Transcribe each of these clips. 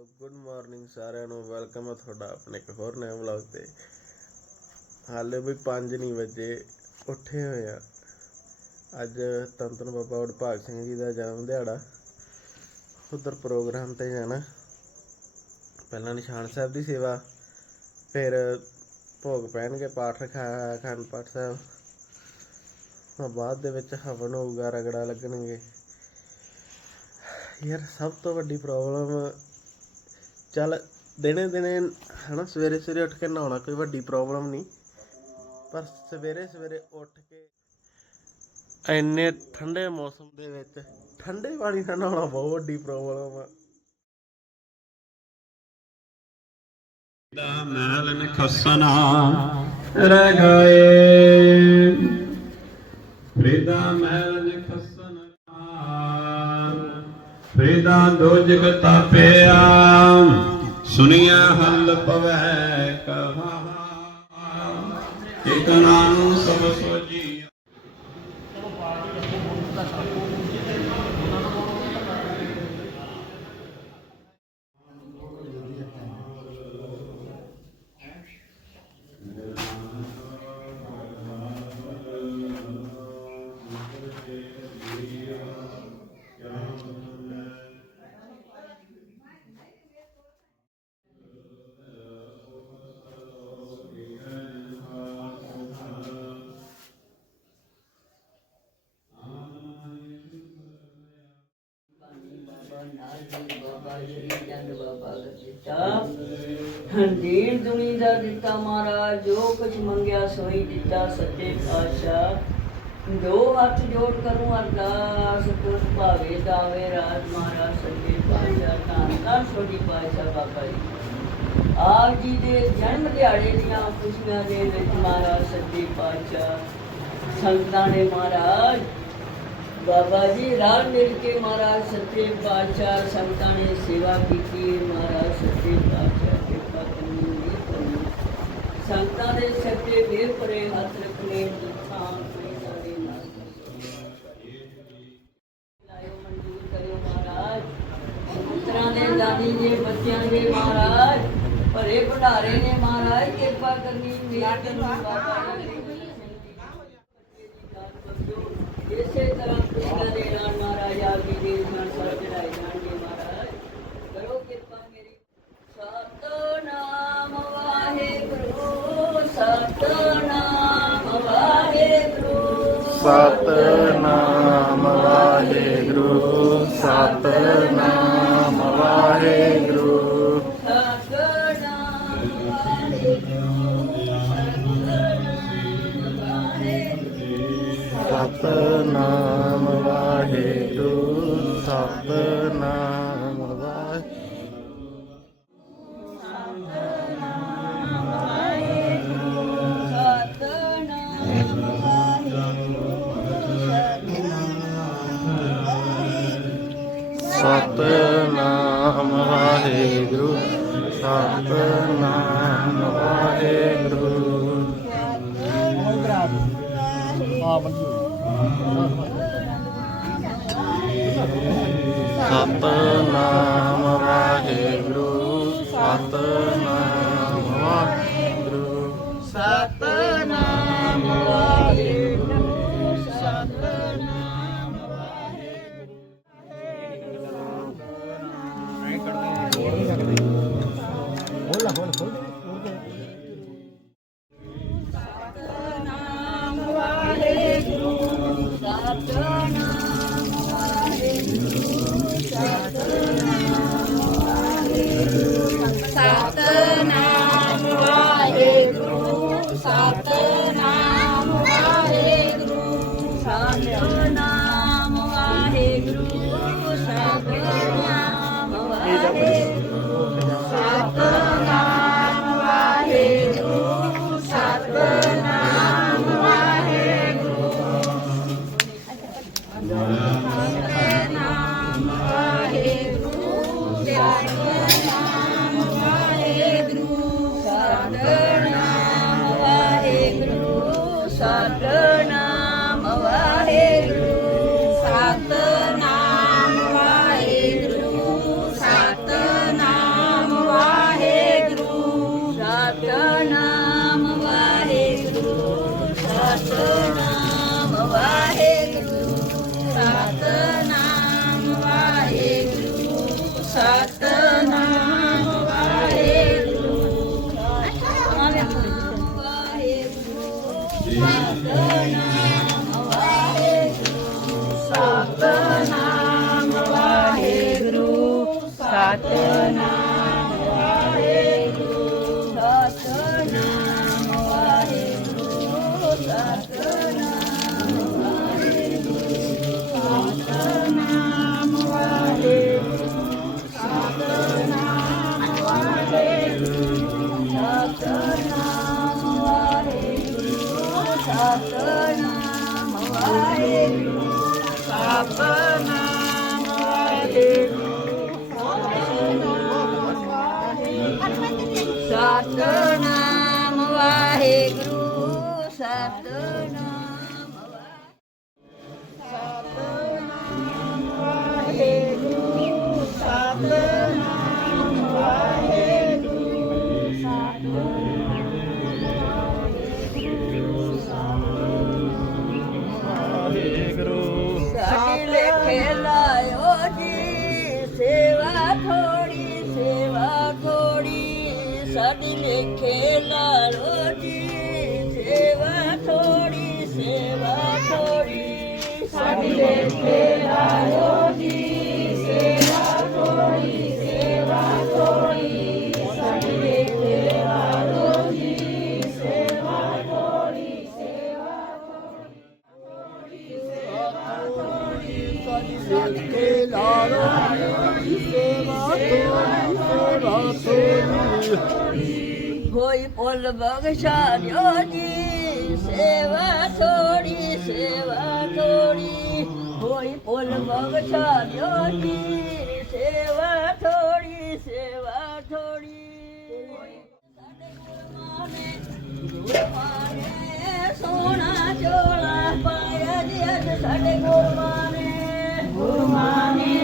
Hello, good morning ਸਾਰਿਆਂ ਨੂੰ। Welcome ਹੈ ਤੁਹਾਡਾ ਆਪਣੇ ਇੱਕ ਹੋਰ ਨਵੇਂ ਵਲੌਗ ਤੇ। ਹਾਲੇ ਵੀ 5 ਨਹੀਂ ਵਜੇ ਉੱਠੇ ਹੋਏ ਆ। ਅੱਜ ਧੰਨ ਧੰਨ ਬਾਬਾ ਉਡਭਾਗ ਸਿੰਘ ਜੀ ਦਾ ਜਨਮ ਦਿਹਾੜਾ। ਉਧਰ ਪ੍ਰੋਗਰਾਮ ਤੇ ਜਾਣਾ। ਪਹਿਲਾਂ ਨਿਸ਼ਾਨ ਸਾਹਿਬ ਦੀ ਸੇਵਾ, ਫਿਰ ਭੋਗ ਪੈਣਗੇ, ਪਾਠ ਰਖਾਇਆ ਖੰਡ ਪਾਠ ਸਾਹਿਬ। ਤਾਂ ਬਾਅਦ ਦੇ ਵਿੱਚ ਹਵਨ ਹੋਊਗਾ, ਰਗੜਾ ਲੱਗਣਗੇ। ਯਾਰ, ਸਭ ਤੋਂ ਵੱਡੀ ਪ੍ਰੋਬਲਮ ਚੱਲ ਦਿਨੇ ਦਿਨੇ ਹਨਾ ਸਵੇਰੇ ਸਵੇਰੇ ਉੱਠ ਕੇ ਨਹਾਉਣਾ ਕੋਈ ਵੱਡੀ ਪ੍ਰੋਬਲਮ ਨਹੀਂ। ਪਰ ਸਵੇਰੇ ਸਵੇਰੇ ਉੱਠ ਕੇ ਇੰਨੇ ਠੰਡੇ ਮੌਸਮ ਦੇ ਵਿੱਚ ਠੰਡੇ ਪਾਣੀ ਨਾਲ ਨਹਾਉਣਾ ਬਹੁਤ ਵੱਡੀ ਪ੍ਰੋਬਲਮ ਆ। ਦਾ ਮਹਿਲ ਨਖਸਨਾ ਰਹਿ ਗਏ। ਫਰੀਦਾ ਮਹਿਲ ਫਰੀਦਾ ਦੋਜਗ ਤਾਪਿਆ। ਸੁਨਿਆ ਹੱਲ ਪਵੈ ਕਹਾ ਇਕ ਨਾਮ ਸਭ ਸੋਜੀ ਦੀਨ ਦੁਨੀ ਦਾ ਦਿੱਤਾ ਮਹਾਰਾਜ, ਜੋ ਕੁਛ ਮੰਗਿਆ ਸੋਈ ਦਿੱਤਾ ਸੱਚੇ ਪਾਤਸ਼ਾਹ। ਜੋ ਹੱਥ ਜੋੜ ਕਰੂੰ ਅਰਦਾਸ, ਪੁਰਖ ਭਾਵੇ ਦਾਵੇ ਰਾਜ ਮਹਾਰਾਜ, ਸੱਚੇ ਪਾਤਸ਼ਾਹ, ਧੰਨ ਧੰਨ ਛੋਟੀ ਪਾਤਸ਼ਾਹ ਬਾਬਾ ਜੀ। ਆਪ ਜੀ ਦੇ ਜਨਮ ਦਿਹਾੜੇ ਦੀਆਂ ਖੁਸ਼ੀਆਂ ਦੇ ਵਿੱਚ ਮਹਾਰਾਜ, ਸੱਚੇ ਪਾਤਸ਼ਾਹ। ਸੰਗਤਾਂ ਨੇ ਮਹਾਰਾਜ ਬਾਬਾ ਜੀ ਰਲ ਮਿਲ ਕੇ ਮਹਾਰਾਜ ਸੱਚੇ ਪਾਤਸ਼ਾਹ, ਸੰਗਤਾਂ ਨੇ ਸੇਵਾ ਕੀਤੀ। ਮਹਾਰਾਜ ਸੱਚੇ ਪਾਤਸ਼ਾਹ ਕਿਰਪਾ ਕਰਨੀ ਨਹੀਂ ਕਰਨੀ ਸੰਗਤਾਂ ਦੇ ਸੱਚੇ ਵੇਰ ਪਰੇ ਹੱਥ ਰੱਖਣੇ ਦੁੱਖਾਂ ਕੋਈ ਸਾਡੇ ਨਾਲ। ਲਾਇਓ ਮਨਜ਼ੂਰ ਕਰਿਓ ਮਹਾਰਾਜ। ਪੁੱਤਰਾਂ ਦੇ ਦਾਨੀ ਦੇ, ਬੱਚਿਆਂ ਦੇ ਮਹਾਰਾਜ। ਭਰੇ ਭੰਡਾਰੇ ਨੇ ਮਹਾਰਾਜ, ਕਿਰਪਾ ਕਰਨੀ। ਮਿਹਰ ਕਰਨੀ ਬਾਬਾ Father Sunday. I'm burning. দিলে খেলা કોઈ પોલ બગસાડ્યોની સેવા થોડી સેવા થોડી. કોઈ પોલ બગસાડ્યોની સેવા થોડી સેવા થોડી. સોના ચોળા પાયા સાડે ગુરમાને ગુરમાને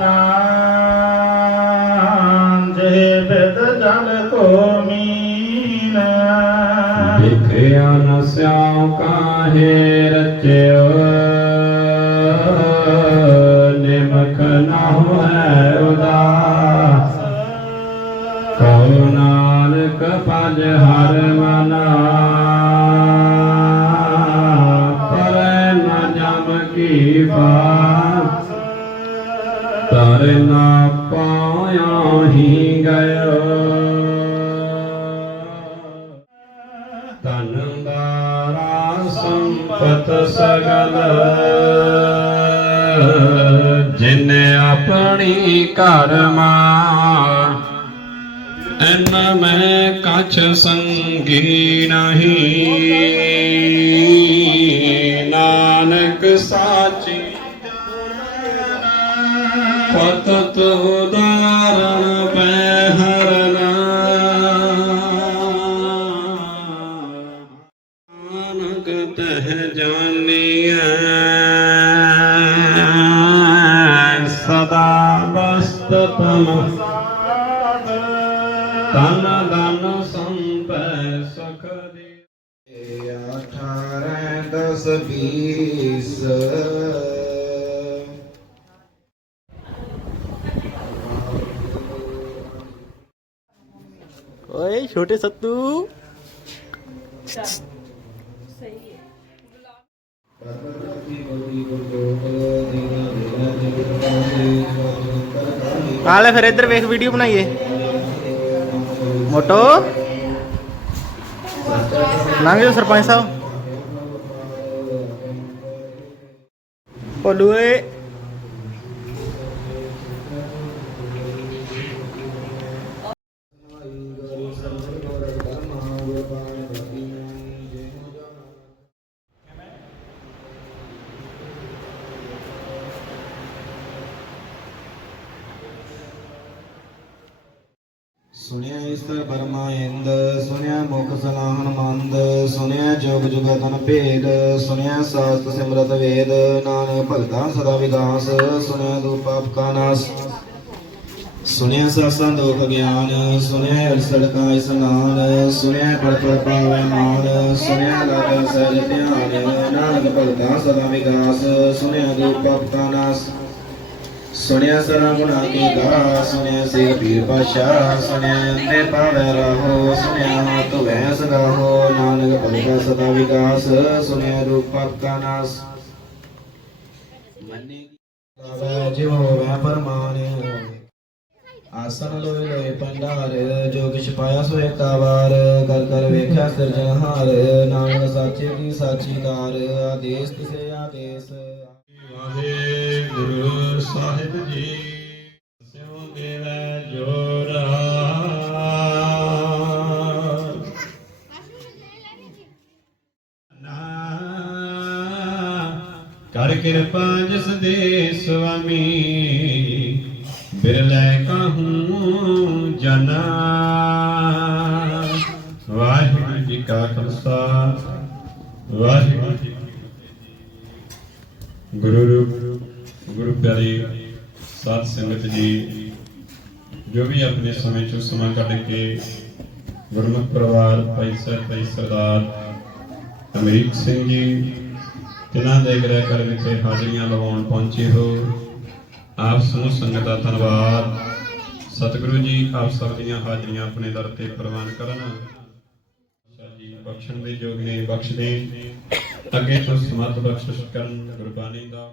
ਨਾਮ ਜੇ ਬਿਦ ਜਨ ਕੋ ਮੀਨ ਵਿਖਿਆ ਨ ਸਿਆਉ ਕਾਹੇ ਰਚਿਓ ਨਿਮਕ ਨਾ ਹੋਇ ਉਦਾਸ। ਕੋ ਨਾਨਕ ਪਜ ਹਰਿ ਗਇਓ ਤਨ ਬਾਰਾ ਸੰਪਤ ਸਗਲ ਜਿਨ ਆਪਣੀ ਕਰਮਾ ਐਨ ਮੈਂ ਕਛ ਸੰਗੀ ਨਹੀਂ। ਆ ਲੈ ਫਿਰ ਇੱਧਰ ਵੇਖ ਵੀਡੀਓ ਬਣਾਈਏ। ਮੋਟੋ। ਲੰਘ ਜਾਓ ਸਰਪੰਚ ਸਾਹਿਬ। ਭੋਲੂ ਏ ਸੁਣਿਆ ਈਸਰ ਪਰਮਾਇੰਦ ਸੁਣਿਆ ਮੁਖ ਸਲਾਹਨ ਮੰਦ, ਸੁਣਿਆ ਜੋਗ ਜੁਗਤਨ ਭੇਦ, ਸੁਣਿਆ ਸਾਸਤ ਸਿਮਰਤ ਵੇਦ, ਨਾਨਕ ਭਗਤਾਂ ਸਦਾ ਵਿਗਾਸ ਸੁਣਿਆ ਦੂਪ ਪਾਪ ਕਾ ਨਾਸ। ਸੁਣਿਆ ਸਾਸਾਂ ਦੋਖ ਗਿਆਨ, ਸੁਣਿਆ ਅਰਸੜ ਕਾ ਇਸਨਾਨ ਸੁਣਿਆ ਪੜ ਪੜ ਪਾਵੇ ਮਾਨ, ਸੁਣਿਆ ਲਾਗੇ ਸਹਿਜ ਧਿਆਨ, ਨਾਨਕ ਭਗਤਾਂ ਸਦਾ ਵਿਗਾਸ ਸੁਣਿਆ ਦੂਪ ਪਾਪ ਕਾ ਨਾਸ। ਸੁਣਿਆ ਸਰਾ ਗੁਣਾ ਕੀ ਗਾ, ਸੁਣਿਆ ਸੇ ਪੀਰ ਪਾਸ਼ਾ ਸੁਣਿਆ ਅੰਦੇ ਪਾਵੈ ਰਹੋ, ਸੁਣਿਆ ਹੱਥ ਸਦਾ ਹੋ, ਨਾਨਕ ਭਗਤਾ ਸਦਾ ਵਿਕਾਸ, ਸੁਣਿਆ ਰੂਪ ਕਾ ਨਾਸ। ਮੰਨੇ ਵੈ ਜਿਉ ਵੈ ਪਰਮਾਨ ਆਸਨ ਲੋਏ ਲੋਏ ਪੰਡਾਰ ਜੋ ਕਿਛ ਪਾਇਆ ਸੋਏ ਤਾਵਾਰ ਕਰ ਕਰ ਵੇਖਿਆ ਸਿਰਜਣਹਾਰ ਨਾਨਕ ਸਾਚੇ ਕੀ ਸਾਚੀ ਕਾਰ ਆਦੇਸ ਤਿਸੇ ਆਦੇਸ। ਵਾਹਿਗੁਰੂ ਸਾਹਿਬ ਕਰ ਕਿਰਪਾ ਜਿਸ ਦੇ ਸੁਆਮੀ ਬਿਰਲੇ ਕਹੂੰ ਜਨਾ ਵਾਹਿਗੁਰੂ ਜੀ ਕਾ ਖਾਲਸਾ ਵਾਹਿਗੁਰੂ ਜੋ ਵੀ ਆਪਣੇ ਸਮੇਂ ਚੋਂ ਸਮਾਂ ਕੱਢ ਕੇ ਗੁਰਮੁਖ ਪਰਿਵਾਰ, ਭਾਈ ਸਾਹਿਬ ਭਾਈ ਸਰਦਾਰ, ਅਮਰੀਕ ਸਿੰਘ ਜੀ ਤਿਨਾਂ ਦੇ ਗ੍ਰਹਿ ਘਰ ਵਿਖੇ ਹਾਜ਼ਰੀਆਂ ਲਵਾਉਣ ਪਹੁੰਚੇ ਹੋ, ਆਪ ਸਮੂਹ ਸੰਗਤ ਦਾ ਧੰਨਵਾਦ। ਸਤਿਗੁਰੂ ਜੀ, ਆਪ ਸਭ ਦੀਆਂ ਹਾਜ਼ਰੀਆਂ ਆਪਣੇ ਦਰ ਤੇ ਪ੍ਰਵਾਨ ਕਰਨ। ਜੀ ਬਖਸ਼ਣ ਦੇ ਯੋਗ ਨੇ ਬਖਸ਼ ਦੇ ਅੱਗੇ ਤੋਂ ਸਮਤ ਬਖਸ਼ਿਸ਼ ਕਰਨ ਗੁਰਬਾਣੀ ਦਾ।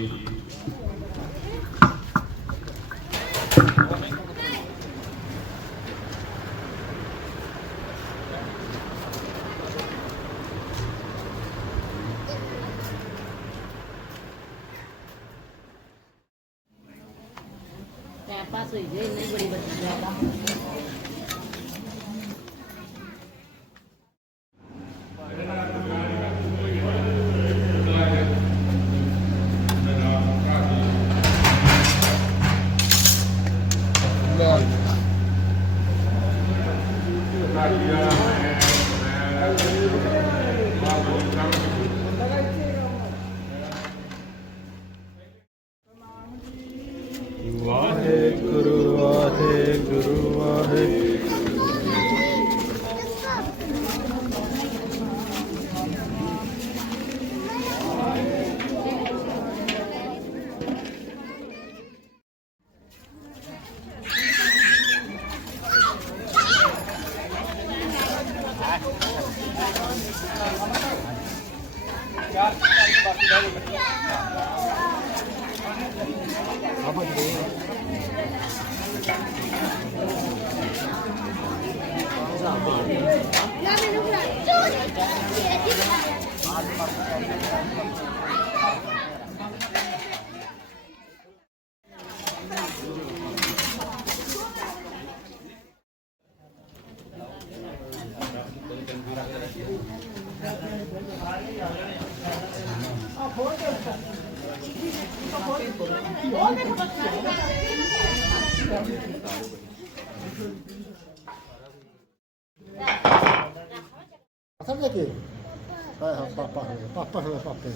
Sabe daqui? Vai, papai, papai, papai.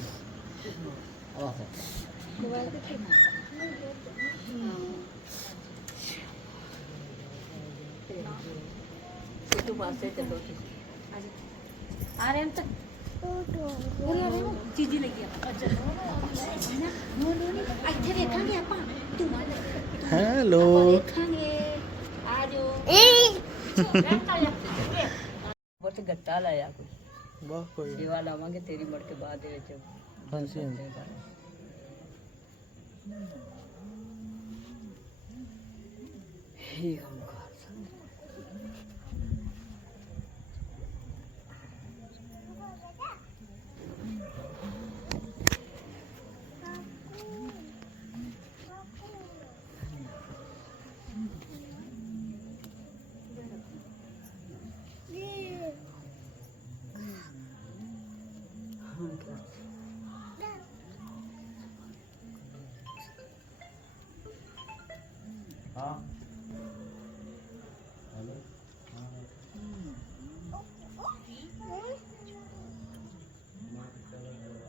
Olha lá. ਤੂੰ ਪਾਸੇ ਚੱਲੋ ਤੁਸੀਂ ਆ ਰਹੇ ਰਹੇ ਹੋ ਚੀਜ਼ੀ ਲੱਗੀ ਆ। ਅੱਛਾ ਨੋ ਨੋ ਨੋ ਇੱਥੇ ਵੇਖਾਂਗੇ ਆਪਾਂ ਤੂੰ ਆ ਲੈ ਹੈਲੋ ਵੇਖਾਂਗੇ ਆ ਜਾਓ। ਬਹੁਤ ਗੱਟਾ ਲਾਇਆ ਕੋਈ। ਵਾਹ ਕੋਈ ਸੇਵਾ ਲਾਵਾਂਗੇ ਤੇਰੀ ਮੁੜ ਕੇ ਬਾਅਦ ਦੇ ਵਿੱਚ। ਹਾਂਜੀ ਹਾਂਜੀ। ਹੀ ਹਮ ਕਰ ਹਾਂ